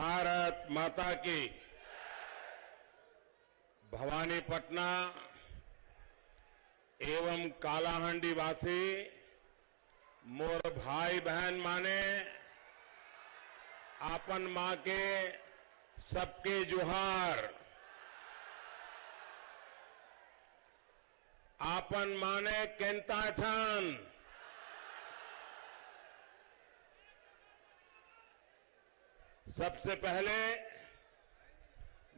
भारत माता की। भवानीपटना एवं कालाहांडी वासी मोर भाई बहन माने आपन मां के सबके जुहार। आपन माने केंता छान। सबसे पहले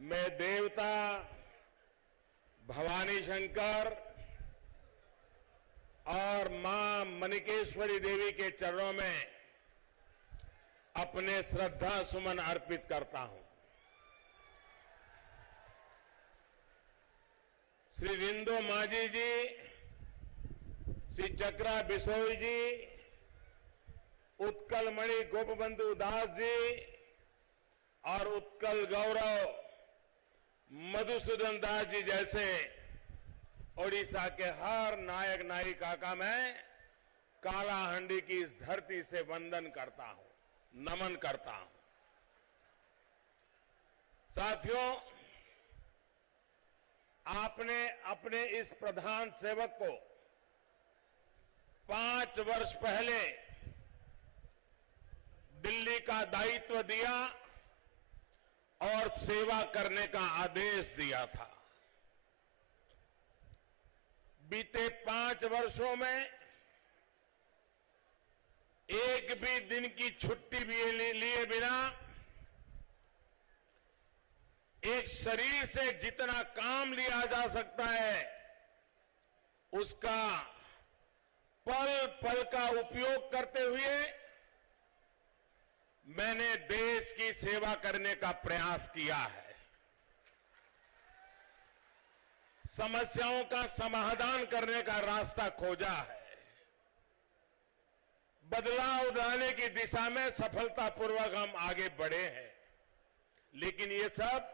मैं देवता भवानी शंकर और मां मणिकेश्वरी देवी के चरणों में अपने श्रद्धा सुमन अर्पित करता हूं। श्री रिंदो माझी जी, श्री चक्रा बिसोई जी, उत्कल मणि गोपबंधु दास जी और उत्कल गौरव मधुसूदन दास जी जैसे ओडिशा के हर नायक नायिका का मैं कालाहांडी की इस धरती से वंदन करता हूं, नमन करता हूं। साथियों, आपने अपने इस प्रधान सेवक को 5 वर्ष पहले दिल्ली का दायित्व दिया और सेवा करने का आदेश दिया था। बीते 5 वर्षों में एक भी दिन की छुट्टी भी लिए बिना एक शरीर से जितना काम लिया जा सकता है उसका पल पल का उपयोग करते हुए मैंने देश की सेवा करने का प्रयास किया है। समस्याओं का समाधान करने का रास्ता खोजा है। बदलाव लाने की दिशा में सफलतापूर्वक हम आगे बढ़े हैं। लेकिन ये सब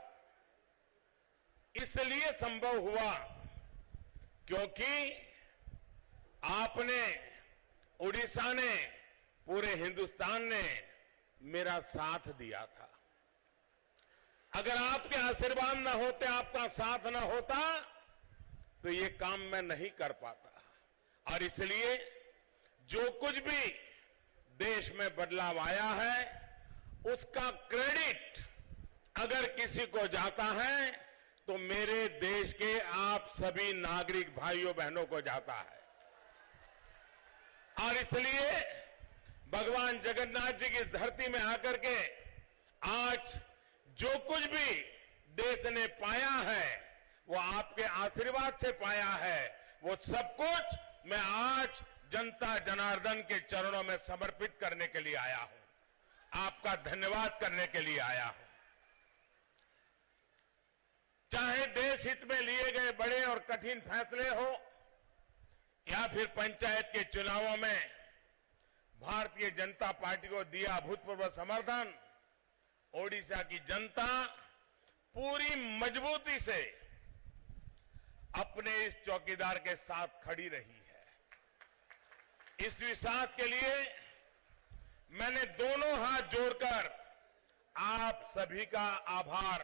इसलिए संभव हुआ क्योंकि आपने, उड़ीसा ने, पूरे हिंदुस्तान ने मेरा साथ दिया था। अगर आपके आशीर्वाद न होते, आपका साथ न होता तो ये काम मैं नहीं कर पाता। और इसलिए जो कुछ भी देश में बदलाव आया है उसका क्रेडिट अगर किसी को जाता है तो मेरे देश के आप सभी नागरिक भाइयों बहनों को जाता है। और इसलिए भगवान जगन्नाथ जी की इस धरती में आकर के आज जो कुछ भी देश ने पाया है वो आपके आशीर्वाद से पाया है। वो सब कुछ मैं आज जनता जनार्दन के चरणों में समर्पित करने के लिए आया हूं, आपका धन्यवाद करने के लिए आया हूं। चाहे देश हित में लिए गए बड़े और कठिन फैसले हो या फिर पंचायत के चुनावों में भारतीय जनता पार्टी को दिया अभूतपूर्व समर्थन, ओडिशा की जनता पूरी मजबूती से अपने इस चौकीदार के साथ खड़ी रही है। इस विश्वास के लिए मैंने दोनों हाथ जोड़कर आप सभी का आभार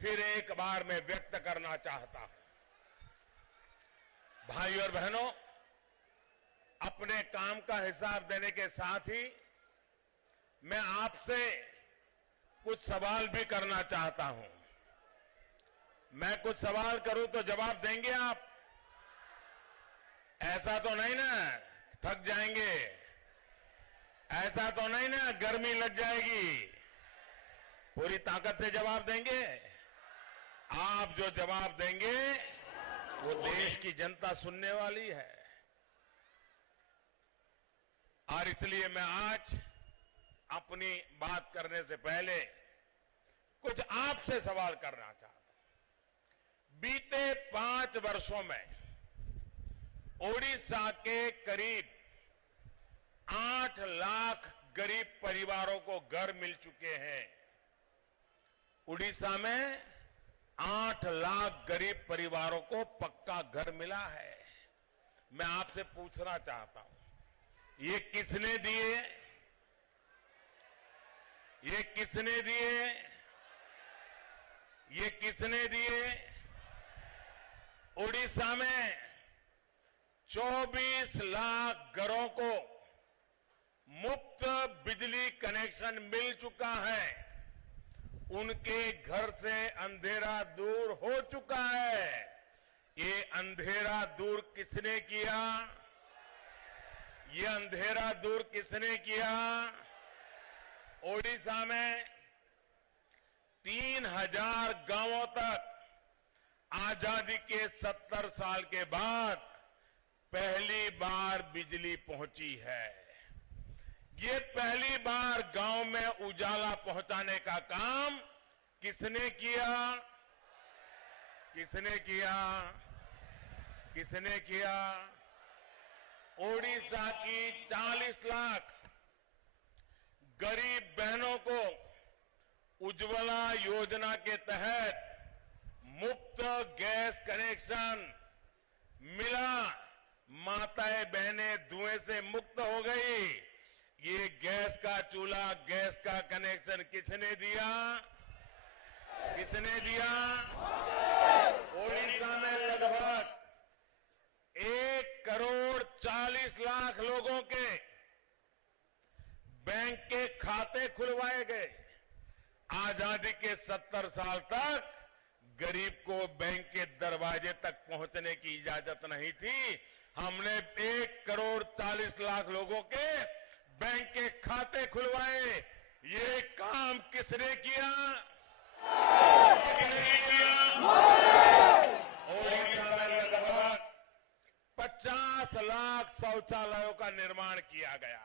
फिर एक बार मैं व्यक्त करना चाहता हूं। भाई और बहनों, अपने काम का हिसाब देने के साथ ही मैं आपसे कुछ सवाल भी करना चाहता हूं। मैं कुछ सवाल करूं तो जवाब देंगे आप? ऐसा तो नहीं ना थक जाएंगे? ऐसा तो नहीं ना गर्मी लग जाएगी? पूरी ताकत से जवाब देंगे? आप जो जवाब देंगे वो देश की जनता सुनने वाली है। और इसलिए मैं आज अपनी बात करने से पहले कुछ आपसे सवाल करना चाहता हूं। बीते 5 वर्षों में ओडिशा के करीब 8 लाख गरीब परिवारों को घर मिल चुके हैं। उड़ीसा में 8 लाख गरीब परिवारों को पक्का घर मिला है। मैं आपसे पूछना चाहता हूं, ये किसने दिए? ये किसने दिए? ये किसने दिए? उड़ीसा में 24 लाख घरों को मुफ्त बिजली कनेक्शन मिल चुका है। उनके घर से अंधेरा दूर हो चुका है। ये अंधेरा दूर किसने किया? ये अंधेरा दूर किसने किया? ओडिशा में 3000 गांवों तक आजादी के 70 साल के बाद पहली बार बिजली पहुंची है। ये पहली बार गांव में उजाला पहुंचाने का काम किसने किया? किसने किया? किसने किया? ओडिशा की 40 लाख गरीब बहनों को उज्ज्वला योजना के तहत मुफ्त गैस कनेक्शन मिला। माताएं बहनें धुएं से मुक्त हो गई। ये गैस का चूल्हा, गैस का कनेक्शन किसने दिया? किसने दिया? ओडिशा में लगभग 1,40,00,000 लोगों के बैंक के खाते खुलवाए गए। आजादी के 70 साल तक गरीब को बैंक के दरवाजे तक पहुंचने की इजाजत नहीं थी। हमने 1,40,00,000 लोगों के बैंक के खाते खुलवाए। ये काम किसने किया? किसने किया? ओडिशा में लगभग 50 लाख शौचालयों का निर्माण किया गया है।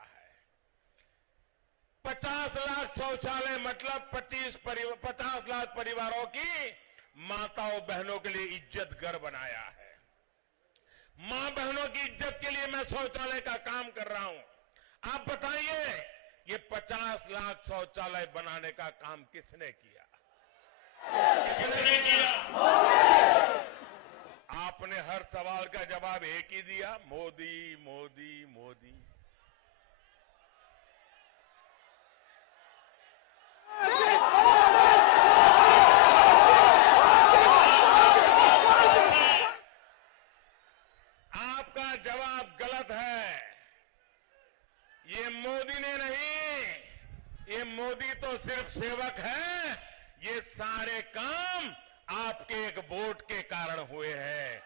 50 लाख शौचालय मतलब 50 लाख परिवारों की माताओं बहनों के लिए इज्जत घर बनाया है। मां बहनों की इज्जत के लिए मैं शौचालय का काम कर रहा हूं। आप बताइए, ये 50 लाख शौचालय बनाने का काम किसने किया? किसने किया? आपने हर सवाल का जवाब एक ही दिया, मोदी मोदी मोदी। आपका जवाब गलत है। ये मोदी ने नहीं, ये मोदी तो सिर्फ सेवक है। ये सारे काम आपके एक वोट के कारण हुए हैं।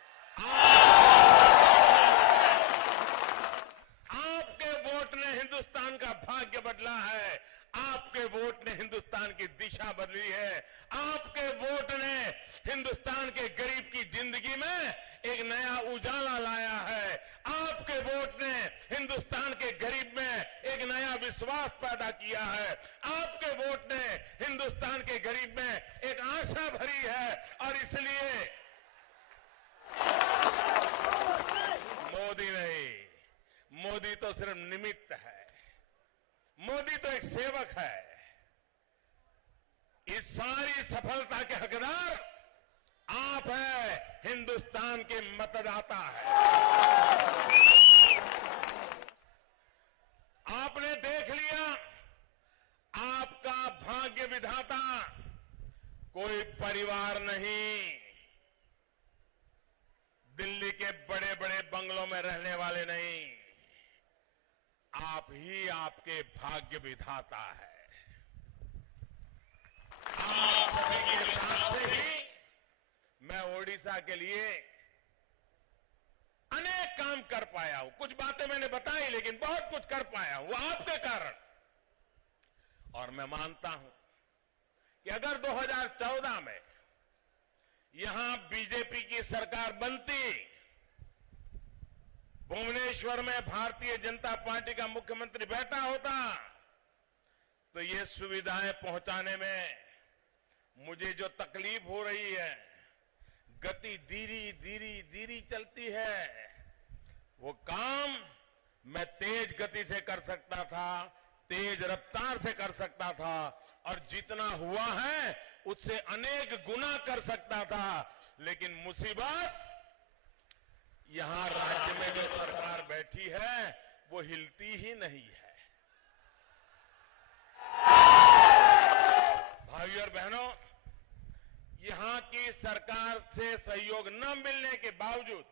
आपके वोट ने हिंदुस्तान का भाग्य बदला है। आपके वोट ने हिंदुस्तान की दिशा बदली है। आपके वोट ने हिंदुस्तान के गरीब की जिंदगी में एक नया उजाला लाया है। आपके वोट ने हिंदुस्तान के गरीब में एक नया विश्वास पैदा किया है। आपके वोट ने हिंदुस्तान के गरीब में एक आशा भरी है। और इसलिए मोदी नहीं, मोदी तो सिर्फ निमित्त है। मोदी तो एक सेवक है। इस सारी सफलता के हकदार आप हैं, हिंदुस्तान के मतदाता है। आपने देख लिया, आपका भाग्य विधाता कोई परिवार नहीं, दिल्ली के बड़े बड़े बंगलों में रहने वाले नहीं, आप ही आपके भाग्य विधाता है। आप सभी के साथ से ही मैं ओडिशा के लिए अनेक काम कर पाया हूं। कुछ बातें मैंने बताई, लेकिन बहुत कुछ कर पाया हूं, वो आपके कारण। और मैं मानता हूं कि अगर 2014 में यहां बीजेपी की सरकार बनती, भुवनेश्वर में भारतीय जनता पार्टी का मुख्यमंत्री बैठा होता, तो ये सुविधाएं पहुंचाने में मुझे जो तकलीफ हो रही है, गति धीरे धीरे धीरे चलती है, वो काम मैं तेज गति से कर सकता था, तेज रफ्तार से कर सकता था, और जितना हुआ है उससे अनेक गुना कर सकता था। लेकिन मुसीबत, यहां राज्य में जो सरकार बैठी है वो हिलती ही नहीं है। भाइयों और बहनों, यहां की सरकार से सहयोग न मिलने के बावजूद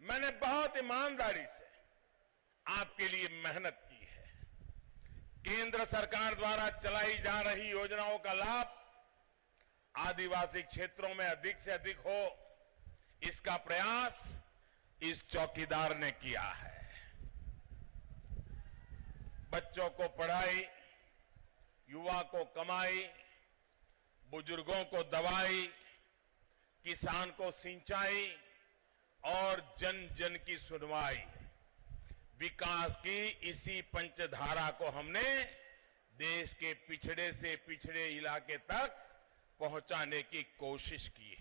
मैंने बहुत ईमानदारी से आपके लिए मेहनत की है। केंद्र सरकार द्वारा चलाई जा रही योजनाओं का लाभ आदिवासी क्षेत्रों में अधिक से अधिक हो, इसका प्रयास इस चौकीदार ने किया है। बच्चों को पढ़ाई, युवा को कमाई, बुजुर्गों को दवाई, किसान को सिंचाई और जन जन की सुनवाई, विकास की इसी पंचधारा को हमने देश के पिछड़े से पिछड़े इलाके तक पहुंचाने की कोशिश की